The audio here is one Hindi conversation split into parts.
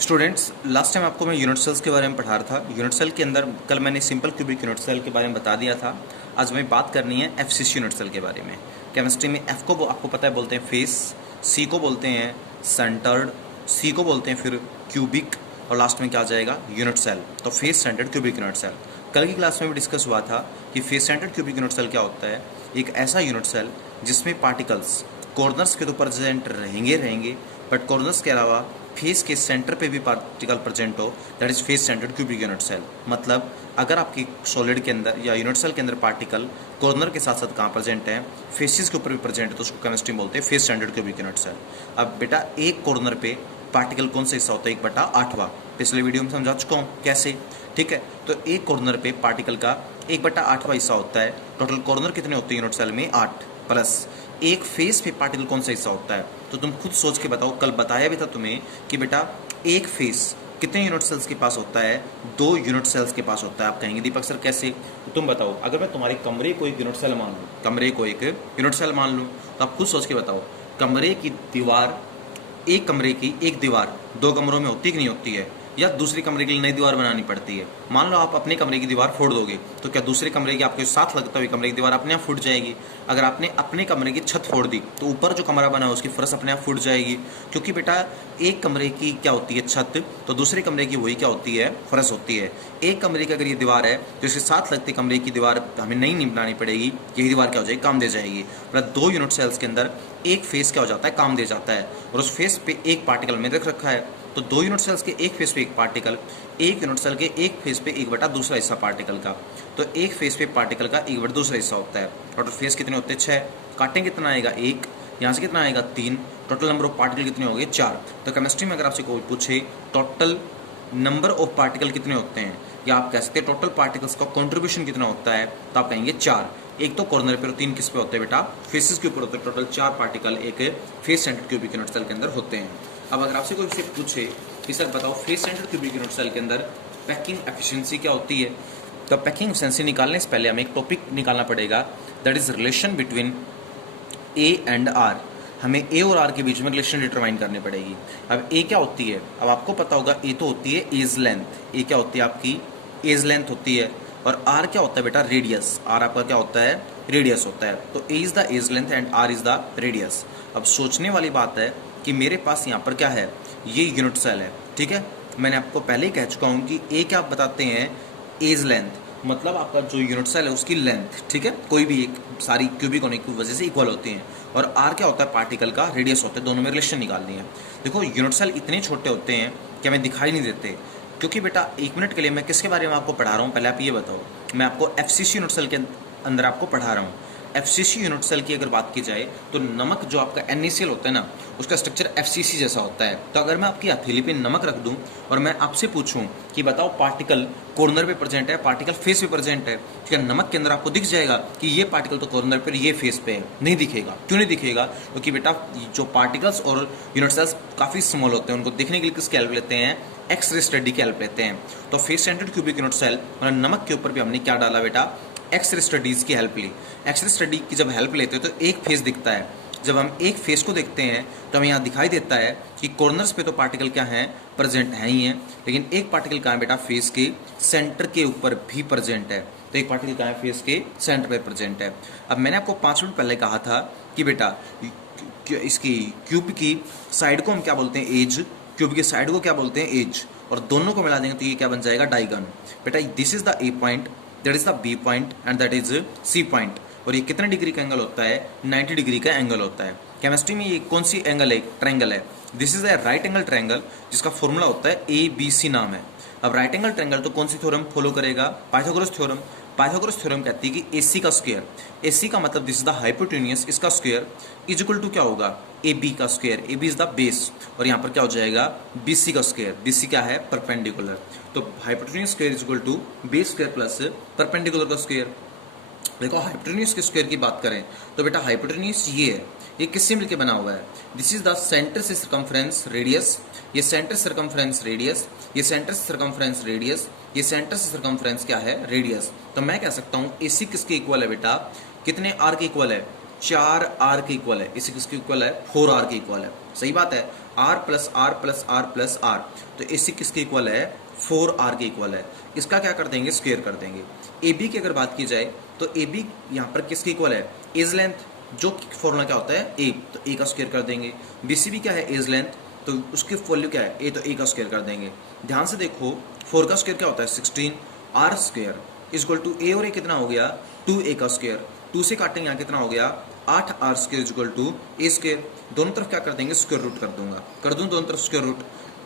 स्टूडेंट्स, लास्ट टाइम आपको मैं यूनिट सेल्स के बारे में पढ़ा रहा था। यूनिट सेल के अंदर कल मैंने सिंपल क्यूबिक यूनिट सेल के बारे में बता दिया था। आज हमें बात करनी है एफसीसी यूनिट सेल के बारे में। केमिस्ट्री में एफ को आपको पता है बोलते हैं फेस, सी को बोलते हैं सेंटर्ड, सी को बोलते हैं फिर क्यूबिक, और लास्ट में क्या आ जाएगा यूनिट सेल। तो face centred cubic unit cell कल की क्लास में भी डिस्कस हुआ था कि face centred cubic unit cell क्या होता है। एक ऐसा यूनिट सेल जिसमें पार्टिकल्स कॉर्नर्स के तो प्रेजेंट रहेंगे बट कॉर्नर्स के अलावा फेस के सेंटर पे भी पार्टिकल प्रेजेंट हो, that is face centred cubic unit cell. मतलब अगर आपकी सॉलिड के अंदर या यूनिट सेल के अंदर पार्टिकल कॉर्नर के साथ साथ कहाँ प्रेजेंट है, फेसिस के ऊपर भी प्रेजेंट है, तो उसको केमिस्ट्री में बोलते हैं face centred cubic unit cell. अब बेटा एक कॉर्नर पे पार्टिकल कौन सा हिस्सा होता है, 1/8। पिछले वीडियो में समझा चुका हूँ कैसे, ठीक है। तो एक कॉर्नर पे पार्टिकल का 1/8 हिस्सा होता है। टोटल कॉर्नर कितने होते हैं यूनिट सेल में, 8, प्लस एक फेस पे पार्टिकल कौन सा हिस्सा होता है। तो तुम खुद सोच के बताओ, कल बताया भी था तुम्हें कि बेटा एक फेस कितने यूनिट सेल्स के पास होता है, 2 यूनिट सेल्स के पास होता है। आप कहेंगे दीपक सर कैसे, तो तुम बताओ। अगर मैं तुम्हारे कमरे को एक यूनिट सेल मान लूँ, कमरे को एक यूनिट सेल मान लूँ, तो आप खुद सोच के बताओ, कमरे की दीवार, एक कमरे की एक दीवार 2 कमरों में होती कि नहीं होती है, या दूसरी कमरे के लिए नई दीवार बनानी पड़ती है। मान लो आप अपने कमरे की दीवार फोड़ दोगे, तो क्या दूसरे कमरे की आपके साथ लगता हुई कमरे की दीवार अपने आप फूट जाएगी। अगर आपने अपने कमरे की छत फोड़ दी तो ऊपर जो कमरा बना है उसकी फर्श अपने आप फूट जाएगी, क्योंकि बेटा एक कमरे की क्या होती है छत, तो दूसरे कमरे की वही क्या होती है, फर्श होती है। एक कमरे की अगर ये दीवार है तो इसके साथ लगते कमरे की दीवार हमें नहीं बनानी पड़ेगी, यही दीवार क्या हो जाएगी, काम दे जाएगी। मतलब 2 यूनिट सेल्स के अंदर एक फेस क्या हो जाता है, काम दे जाता है, और उस फेस पे एक पार्टिकल में रख रखा है। तो 2 यूनिट सेल्स के एक फेस पे एक पार्टिकल, एक यूनिट सेल के एक फेस पे 1/दूसरा हिस्सा पार्टिकल का। तो एक फेस पे पार्टिकल का 1/दूसरा हिस्सा होता है। टोटल फेस कितने होते हैं, 6। काटें कितना आएगा, 1। यहाँ से कितना आएगा, 3। टोटल नंबर ऑफ पार्टिकल कितने हो गए, 4। तो केमिस्ट्री में अगर आपसे कोई पूछे टोटल नंबर ऑफ पार्टिकल कितने होते हैं, या आप कह सकते हैं टोटल पार्टिकल्स का कॉन्ट्रीब्यूशन कितना होता है, तो आप कहेंगे 4। एक तो कॉर्नर पे और 3 किस पे होते हैं बेटा, फेसेस के ऊपर होते हैं। टोटल 4 पार्टिकल एक face centred cubic unit cell के अंदर होते हैं। अब अगर आपसे कोई पूछे कि सर बताओ face centred cubic unit cell के अंदर पैकिंग एफिशिएंसी क्या होती है, तो पैकिंग एफिशिएंसी निकालने से पहले हमें एक टॉपिक निकालना पड़ेगा, that is relation between A and r. हमें ए और आर के बीच में रिलेशन डिटरमाइन करनी पड़ेगी। अब ए क्या होती है, अब आपको पता होगा ए तो होती है एज लेंथ। ए क्या होती है आपकी, एज लेंथ होती है। और आर क्या होता है बेटा, रेडियस। आर आपका क्या होता है, रेडियस होता है। तो A is the edge length and R is the radius. अब सोचने वाली बात है कि मेरे पास यहाँ पर क्या है, ये यूनिट सेल है, ठीक है। मैंने आपको पहले ही कह चुका हूँ कि ए क्या आप बताते हैं, एज लेंथ, मतलब आपका जो यूनिट सेल है उसकी लेंथ, ठीक है। कोई भी एक सारी क्यूबिक होने की वजह से इक्वल होती हैं। और आर क्या होता है, पार्टिकल का रेडियस होता है। दोनों में रिलेशन निकालनी है। देखो यूनिट सेल इतने छोटे होते हैं कि हमें दिखाई नहीं देते, क्योंकि बेटा 1 मिनट के लिए मैं किसके बारे में आपको पढ़ा रहा हूँ, पहले आप ये बताओ। मैं आपको एफसीसी यूनिट सेल के अंदर आपको पढ़ा रहा हूँ। एफसीसी यूनिट सेल की अगर बात की जाए तो नमक जो आपका NaCl होता है ना, उसका स्ट्रक्चर FCC जैसा होता है। तो अगर मैं आपकी हथेली पे नमक रख दूं और मैं आपसे पूछूं कि बताओ पार्टिकल कॉर्नर पे प्रेजेंट है, पार्टिकल फेस पे प्रेजेंट है, तो क्या नमक के अंदर आपको दिख जाएगा कि ये पार्टिकल तो कॉर्नर पर, ये फेस पे है? नहीं दिखेगा। क्यों नहीं दिखेगा, क्योंकि बेटा जो पार्टिकल्स और यूनिट सेल्स काफ़ी स्मॉल होते हैं, उनको देखने के लिए किसकी हेल्प लेते हैं, एक्सरे स्टडी की हेल्प लेते हैं। तो face centred cubic unit cell मतलब नमक के ऊपर भी हमने क्या डाला बेटा, एक्सरे स्टडीज़ की हेल्प ली। एक्सरे स्टडी की जब हेल्प लेते हैं तो एक फेस दिखता है। जब हम एक फेस को देखते हैं तो हमें यहाँ दिखाई देता है कि कॉर्नर्स पे तो पार्टिकल क्या हैं, प्रेजेंट हैं ही हैं, लेकिन एक पार्टिकल कहाँ है बेटा, फेस के सेंटर के ऊपर भी प्रेजेंट है। तो एक पार्टिकल कहाँ है, फेस के सेंटर पे प्रेजेंट है। अब मैंने आपको 5 मिनट पहले कहा था कि बेटा इसकी क्यूब की साइड को हम क्या बोलते हैं, एज। क्यूब की साइड को क्या बोलते हैं, एज। और दोनों को मिला देंगे तो ये क्या बन जाएगा, डायगन। बेटा this is the a point, that is the b point and that is c point. और ये कितने डिग्री का एंगल होता है, 90 डिग्री का एंगल होता है। केमिस्ट्री में ये कौन सी एंगल है, ट्रायंगल है। This is a right angle triangle जिसका फॉर्मूला होता है ABC नाम है। अब राइट एंगल ट्रायंगल तो कौन सी थ्योरम फॉलो करेगा, पाइथागोरस थ्योरम। पाइथागोरस थ्योरम कहती है कि AC का स्क्वायर, AC का मतलब दिस इज द हाइपोटेन्यूस, इसका स्क्वायर इज इक्वल टू क्या होगा, AB का square. AB is the base, और यहाँ पर क्या हो जाएगा, BC का स्क्वायर। BC क्या है, परपेंडिकुलर। तो hypotenuse square is equal to base square plus perpendicular का स्क्वायर। देखो हाइपोटेन्यूस के स्क्वायर की बात करें तो बेटा हाइपोटेन्यूस ये है, ये किससे मिलके बना हुआ है, दिस इज द सेंटर से सर्कमफ्रेंस रेडियस, ये सेंटर सर्कमफ्रेंस रेडियस, ये सेंटर से सर्कमफ्रेंस रेडियस, ये सेंटर से सर्कमफ्रेंस क्या है, रेडियस। तो मैं कह सकता हूँ AC किसके इक्वल है बेटा, कितने R के इक्वल है, 4R के इक्वल है। AC किसके इक्वल है, 4R के इक्वल है। सही बात है। r plus r plus r plus r, तो AC किसके इक्वल है, 4r के इक्वल है। इसका क्या कर देंगे, स्क्वायर कर देंगे। AB की अगर बात की जाए तो AB यहाँ पर किसके इक्वल है, एज लेंथ, जो फॉर्मूला क्या होता है A, तो A का स्क्वायर कर देंगे। BCB क्या है, एज लेंथ, तो उसकी वैल्यू क्या है A, तो A का स्क्वायर कर देंगे। ध्यान से देखो 4 का स्क्वायर क्या होता है 16, r square equal to A, और A कितना हो गया 2A का स्क्वायर, 2 से काटेंगे यहाँ कितना हो गया 8r square equal to A square. दोनों तरफ क्या कर देंगे, स्क्वायर रूट कर दूंगा, कर दूं दोनों तरफ स्क्वायर रूट।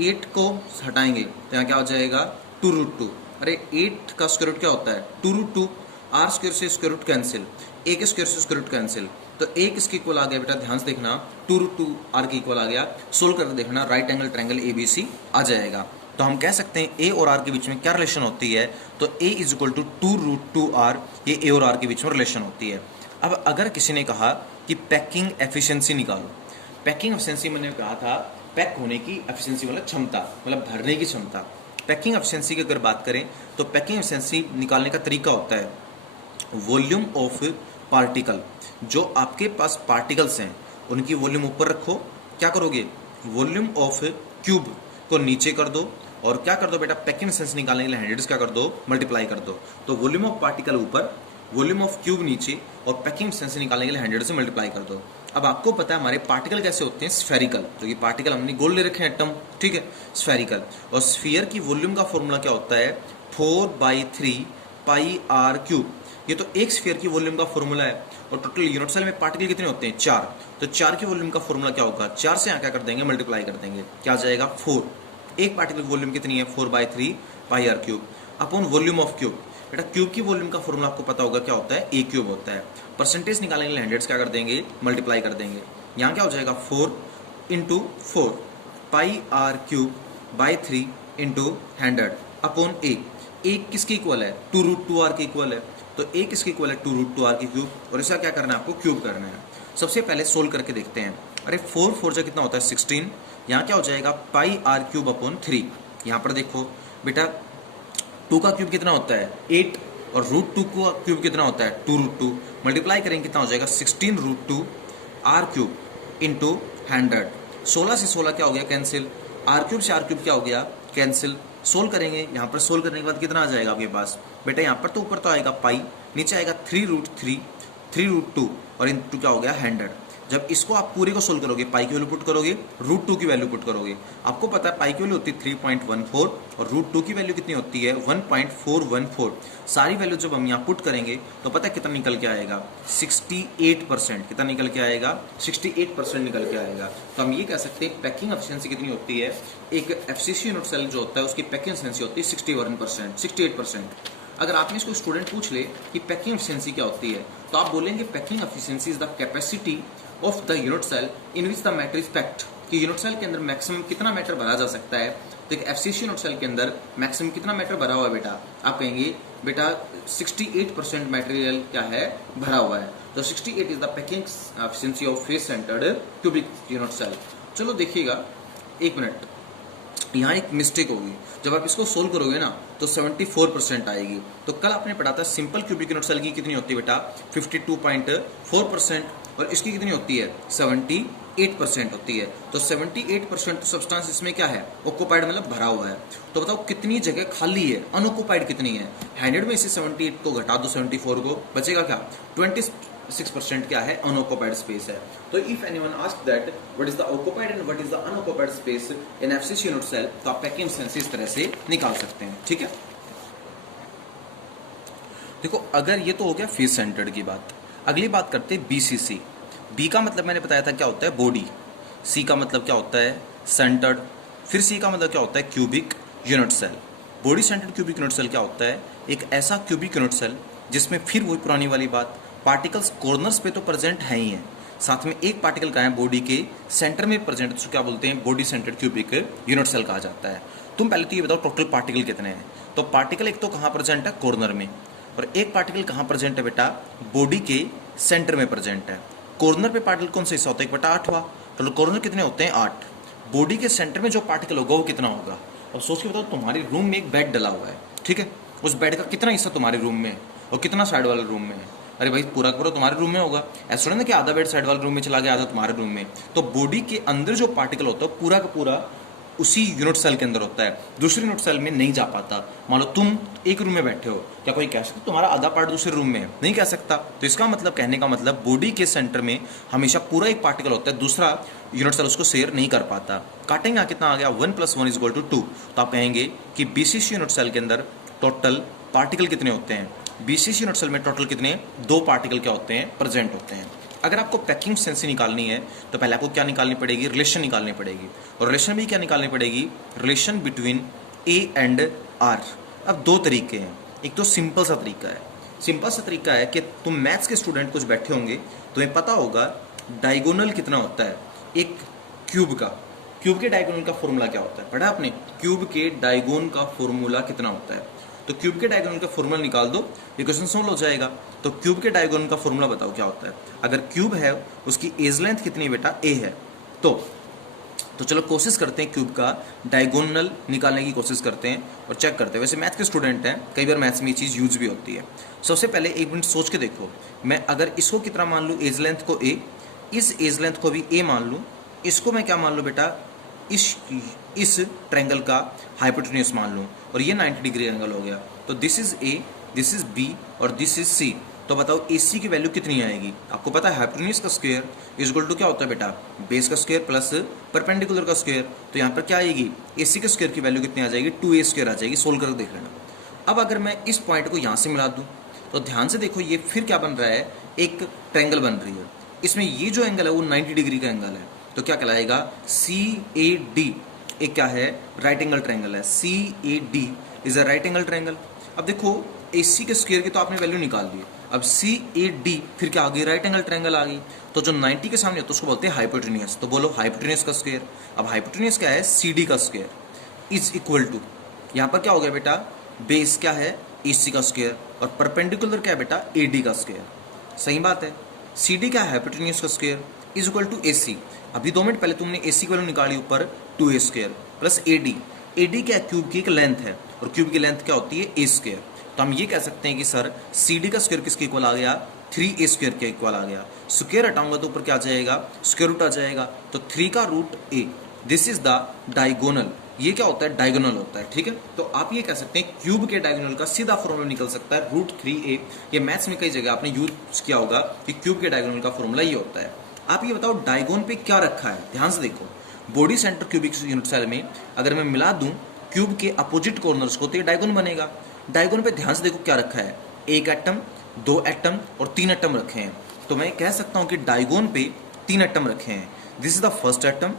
8 को हटाएंगे तो यहाँ क्या हो जाएगा 2√2। अरे 8 का स्क्वायर रूट क्या होता है 2√2, r स्क्वायर से स्क्वायर रूट कैंसिल, A के स्क्वायर से स्क्वायर रूट कैंसिल, तो A किसके इक्वल आ गया बेटा, ध्यान से देखना 2√2 r के इक्वल आ गया। सोल्व करके देखना, राइट एंगल ट्रायंगल ABC आ जाएगा। तो हम कह सकते हैं A और R के बीच में क्या रिलेशन होती है, तो A is equal to 2√2r, ये A और R के बीच में रिलेशन होती है। अब अगर किसी ने कहा कि पैकिंग एफिशिएंसी निकालो, पैकिंग एफिशिएंसी मैंने कहा था पैक होने की एफिशिएंसी मतलब क्षमता, मतलब भरने की क्षमता। पैकिंग एफिशिएंसी की अगर बात करें तो पैकिंग एफिशिएंसी निकालने का तरीका होता है वॉल्यूम ऑफ पार्टिकल। जो आपके पास पार्टिकल्स हैं उनकी वॉल्यूम ऊपर रखो, क्या करोगे वॉल्यूम ऑफ क्यूब को नीचे कर दो, और क्या कर दो बेटा पैकिंग एफिशिएंसी निकालने के लिए हंड्रेड्स क्या कर दो, मल्टीप्लाई कर दो। तो वॉल्यूम ऑफ पार्टिकल ऊपर, वॉल्यूम ऑफ क्यूब नीचे, और पैकिंग एफिशिएंसी निकालने के लिए 100 से मल्टीप्लाई कर दो। अब आपको पता है हमारे पार्टिकल कैसे होते हैं, स्फेरिकल, जो कि पार्टिकल हमने गोल ले रखे हैं एटम, ठीक है स्फेरिकल। और स्फीयर की वॉल्यूम का फॉर्मूला क्या होता है 4/3 पाई आर क्यूब। ये तो एक स्फीयर की वॉल्यूम का फॉर्मूला है, और टोटल यूनिट सेल में पार्टिकल कितने होते हैं 4, तो 4 की वॉल्यूम का फॉर्मूला क्या होगा 4 से यहाँ क्या कर देंगे मल्टीप्लाई कर देंगे, क्या आ जाएगा 4। एक पार्टिकल की वॉल्यूम कितनी है 4/3 pi are cube upon volume of cube. बेटा क्यूब की वॉल्यूम का फॉर्मूला आपको पता होगा क्या होता है A क्यूब होता है। परसेंटेज निकालने के लिए हंड्रेड्स क्या कर देंगे मल्टीप्लाई कर देंगे, यहाँ क्या हो जाएगा 4 into 4 pi are cube by 3 into 100 upon A किसके इक्वल है 2√2r के इक्वल है, तो A किसके इक्वल है 2√2r के क्यूब, और इसका क्या करना है आपको क्यूब करना है। सबसे पहले सोल्व करके देखते हैं। अरे 4 से कितना होता है 16, यहाँ क्या हो जाएगा पाई आर क्यूब अपॉन 3। यहाँ पर देखो बेटा 2 का क्यूब कितना होता है 8, और √2 का क्यूब कितना होता है 2√2, मल्टीप्लाई करेंगे कितना हो जाएगा 16√2 r क्यूब इंटू 100। 16 से 16 क्या हो गया कैंसिल, r क्यूब से r क्यूब क्या हो गया कैंसिल। सोल्व करेंगे, यहाँ पर सोल्व करने के बाद कितना आ जाएगा आपके पास बेटा, यहाँ पर तो ऊपर तो आएगा पाई, नीचे आएगा 3√3 3√2 और इंटू क्या हो गया 100। जब इसको आप पूरे को सोल्व करोगे पाई की वैल्यू पुट करोगे, √2 की वैल्यू पुट करोगे, आपको पता है पाई की वैल्यू होती है 3.14 और √2 की वैल्यू कितनी होती है 1.414। सारी वैल्यू जब हम यहाँ पुट करेंगे तो पता है कितना निकल के आएगा 68%। कितना निकल के आएगा 68% निकल के आएगा। तो हम ये कह सकते हैं पैकिंग एफिशिएंसी कितनी होती है, एक एफसीसी यूनिट सेल जो होता है उसकी पैकिंग एफिशिएंसी होती है 61%, 68%। अगर आपने इसको स्टूडेंट पूछ ले कि पैकिंग एफिशिएंसी क्या होती है, तो आप बोलेंगे packing efficiency is the capacity of the unit cell in which the matter is packed, कि यूनिट सेल के अंदर मैक्सिमम कितना मैटर भरा जा सकता है। तो एक एफसीसी यूनिट सेल के अंदर मैक्सिमम कितना मैटर भरा हुआ है बेटा, आप कहेंगे बेटा 68% मटेरियल क्या है भरा हुआ है। तो 68 is the packing efficiency of face centred cubic unit cell. चलो देखिएगा एक मिनट, यहाँ एक मिस्टेक होगी, जब आप इसको सोल्व करोगे ना तो 74% आएगी। तो कल आपने पढ़ा था सिंपल क्यूबिक यूनिट सेल की कितनी होती है बेटा 52.4%, और इसकी कितनी होती है 78% होती है। तो 78% तो सब्सटेंस इसमें क्या है ऑक्यूपाइड, मतलब भरा हुआ है। तो बताओ कितनी जगह खाली है, अनऑक्यूपाइड कितनी है। 100 में से 78 को घटा दो 74 को, बचेगा क्या 26% क्या है अनऑक्यूपाइड स्पेस है। तो if anyone ask that what is the occupied and what is the unoccupied space in FCC unit cell, तो आप पैकिंग एफिशिएंसी इस तरह से निकाल सकते हैं। ठीक है, देखो अगर ये तो हो गया फेस सेंटर्ड की बात, अगली बात करते हैं बीसीसी। बी का मतलब मैंने बताया था क्या होता है बॉडी, सी का मतलब क्या होता है सेंटर्ड, फिर सी का मतलब क्या होता है cubic unit cell. Body centred cubic unit cell क्या होता है, एक ऐसा क्यूबिक यूनिट सेल जिसमें फिर वही पुरानी वाली बात, पार्टिकल्स कॉर्नर्स पे तो प्रेजेंट है ही है, साथ में एक पार्टिकल का है बॉडी के सेंटर में प्रेजेंट, तो क्या बोलते हैं body centred cubic unit cell कहा जाता है। तुम पहले तो ये बताओ टोटल पार्टिकल कितने हैं। तो पार्टिकल एक तो कहाँ प्रेजेंट है कॉर्नर में, और एक पार्टिकल कहाँ प्रेजेंट है बेटा बॉडी के सेंटर में प्रेजेंट है। कॉर्नर पे पार्टिकल कौन सा हिस्सा होता है 1/8, तो कॉर्नर कितने होते हैं 8। बॉडी के सेंटर में जो पार्टिकल होगा वो कितना होगा। और सोच के बताओ तुम्हारे रूम में एक बेड डला हुआ है, ठीक है, उस बेड का कितना हिस्सा तुम्हारे रूम में है और कितना साइड वाले रूम में है। अरे भाई पूरा का पूरा तुम्हारे रूम में होगा, ऐसा नहीं ना कि आधा बेड साइड वाले रूम में चला गया, आधा तुम्हारे रूम में। तो बॉडी के अंदर जो पार्टिकल होता है पूरा का पूरा उसी यूनिट सेल के अंदर होता है, दूसरे यूनिट सेल में नहीं जा पाता। मान लो तुम एक रूम में बैठे हो, क्या कोई कह सकता तुम्हारा आधा पार्ट दूसरे रूम में है? नहीं कह सकता। तो इसका मतलब, कहने का मतलब, बॉडी के सेंटर में हमेशा पूरा एक पार्टिकल होता है, दूसरा यूनिट सेल उसको शेयर नहीं कर पाता। काटेंगे कितना आ गया, 1 + 1 = 2। तो आप कहेंगे कि बीसीसी यूनिट सेल के अंदर टोटल पार्टिकल कितने होते हैं? बीसीसी यूनिट सेल में टोटल कितने, 2 पार्टिकल क्या होते हैं, प्रेजेंट होते हैं। अगर आपको पैकिंग एफिशिएंसी निकालनी है तो पहले आपको क्या निकालनी पड़ेगी, रिलेशन निकालनी पड़ेगी। और रिलेशन भी क्या निकालनी पड़ेगी, relation between A and R. अब 2 तरीके हैं, एक तो सिंपल सा तरीका है, सिंपल सा तरीका है कि तुम मैथ्स के स्टूडेंट कुछ बैठे होंगे, तुम्हें पता होगा डायगोनल कितना होता है एक क्यूब का। क्यूब के डायगोनल का फॉर्मूला क्या होता है, पढ़ा आपने? क्यूब के डायगोन का फॉर्मूला कितना होता है? तो क्यूब के डायगोनल का फॉर्मूला निकाल दो, इक्वेशन सोल्व हो जाएगा। तो क्यूब के डायगोनल का फॉर्मूला बताओ क्या होता है। अगर क्यूब है उसकी एज लेंथ कितनी बेटा, ए है। तो चलो कोशिश करते हैं, क्यूब का डायगोनल निकालने की कोशिश करते हैं और चेक करते हैं। वैसे मैथ के स्टूडेंट हैं, कई बार मैथ्स में ये चीज़ यूज भी होती है। सबसे पहले 1 मिनट सोच के देखो, मैं अगर इसको कितना मान लूँ, एज लेंथ को ए, इस एज लेंथ को भी ए मान लूँ, इसको मैं क्या मान लूँ बेटा, इस ट्रायंगल का हाइपोटेन्यूज मान लूँ, और ये 90 डिग्री एंगल हो गया। तो this is A, this is B और दिस इज सी। तो बताओ ए सी की वैल्यू कितनी आएगी? आपको पता है हाइपोटेन्यूज का स्क्वायर इज इक्वल टू क्या होता है बेटा, बेस का स्क्वायर प्लस परपेंडिकुलर का स्क्वायर। तो यहाँ पर क्या आएगी, ए सी के स्क्वायर की वैल्यू कितनी आ जाएगी, 2a² आ जाएगी। सोल्व करके देख लेना। अब अगर मैं इस पॉइंट को यहाँ से मिला दूँ तो ध्यान से देखो, ये फिर क्या बन रहा है, एक ट्रायंगल बन रही है। इसमें ये जो एंगल है वो 90 डिग्री का एंगल है। तो क्या कहलाएगा, CAD एक क्या है, राइट एंगल ट्रायंगल है। CAD is a right angle triangle. अब देखो AC के स्क्वायर की तो आपने वैल्यू निकाल दी, अब CAD फिर क्या आ गई, राइट एंगल ट्रायंगल आ गई। तो जो 90 के सामने होता है उसको बोलते हैं हाइपोटेन्यूज। तो बोलो हाइपोटेन्यूज का स्क्वायर। अब हाइपोटेन्यूज क्या है, CD का स्क्वायर इज इक्वल टू, यहाँ पर क्या हो गया बेटा, बेस क्या है, AC का स्क्वायर, और परपेंडिकुलर क्या है बेटा, AD का स्क्वायर। सही बात है। CD क्या है, हाइपोटेन्यूज का square is equal to AC। अभी 2 मिनट पहले तुमने AC की वैल्यू निकाली ऊपर 2a² प्लस AD। AD क्या है, क्यूब की एक लेंथ है, और क्यूब की लेंथ क्या होती है, a²। तो हम ये कह सकते हैं कि सर CD का स्क्वायर किसके इक्वल आ गया, 3a² के इक्वल आ गया। स्क्वायर हटाऊंगा तो ऊपर क्या आ जाएगा, स्क्वायर रूट आ जाएगा। तो 3 का root a, this is the diagonal. ये क्या होता है, डायगोनल होता है। ठीक है, तो आप ये कह सकते हैं क्यूब के डायगोनल का सीधा फॉर्मूला निकल सकता है √3a। ये मैथ्स में कई जगह आपने यूज किया होगा कि क्यूब के डायगोनल का फॉर्मूला ये होता है। आप ये बताओ डायगोन पे क्या रखा है, ध्यान से देखो। Body centre cubic unit cell में अगर मैं मिला दूं क्यूब के अपोजिट कॉर्नर्स को तो ये डायगोन बनेगा। डायगोन पे ध्यान से देखो क्या रखा है, 1 एटम, 2 एटम और 3 एटम रखे हैं। तो मैं कह सकता हूं कि डायगोन पे 3 एटम रखे हैं। This is the first atom,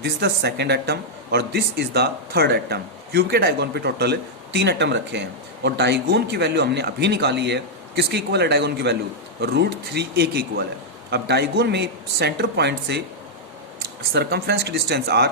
this is the second atom और this is the third atom. Cube के डायगोन पे टोटल 3 एटम रखे हैं, और डायगोन की वैल्यू हमने अभी निकाली है। किसके इक्वल है डायगोन की वैल्यू, √3a के इक्वल है। अब डायगोन में सेंटर पॉइंट से सर्कमफ्रेंस की डिस्टेंस r,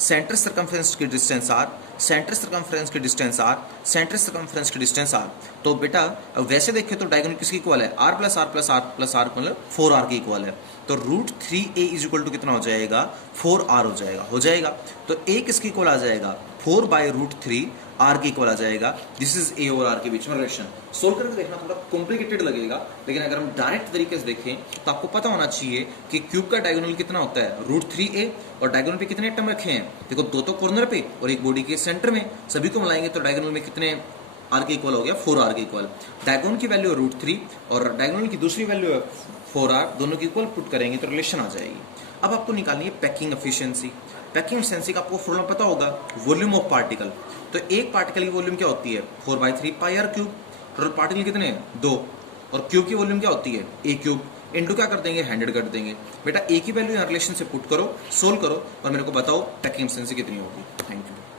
सेंटर सर्कमफ्रेंस की डिस्टेंस r, सेंटर सर्कमफ्रेंस की डिस्टेंस r, सेंटर सर्कमफ्रेंस की डिस्टेंस r। तो बेटा वैसे देखें तो डायगोनल किसकी इक्वल है, r + r + r + r मतलब 4r के इक्वल है। तो √3a इज इक्वल टू कितना हो जाएगा, 4r हो जाएगा। तो a किसकी इक्वल आ जाएगा, 4/√3 r के इक्वल आ जाएगा। दिस इज a और r के बीच में रिलेशन। सोल्व करके देखना थोड़ा कॉम्प्लिकेटेड लगेगा, लेकिन अगर हम डायरेक्ट तरीके से देखें तो आपको पता होना चाहिए कि क्यूब का डायगोनल कितना होता है, √3a, और डायगोनल पे कितने एटम रखे हैं, देखो 2 तो कॉर्नर पे और एक बॉडी के सेंटर में, सभी को मिलाएंगे तो डायगोनल में कितने r के इक्वल हो गया, 4r के इक्वल। डायगोनल की वैल्यू है √3 और डायगोनल की दूसरी वैल्यू है 4r, दोनों की इक्वल पुट करेंगे तो रिलेशन आ जाएगी। अब आपको निकालनी है पैकिंग एफिशिएंसी। पैकिंग एफिशिएंसी का आपको फॉर्मूला पता होगा, वॉल्यूम ऑफ पार्टिकल। तो एक पार्टिकल की वॉल्यूम क्या होती है, 4/3πr³। टोटल पार्टिकल कितने हैं, 2, और क्यूब की वॉल्यूम क्या होती है, a³ इनटू क्या कर देंगे, 100 कर देंगे। बेटा a की वैल्यू यहाँ रिलेशन से पुट करो, सोल्व करो और मेरे को बताओ पैकिंग एफिशिएंसी कितनी होगी। Thank you.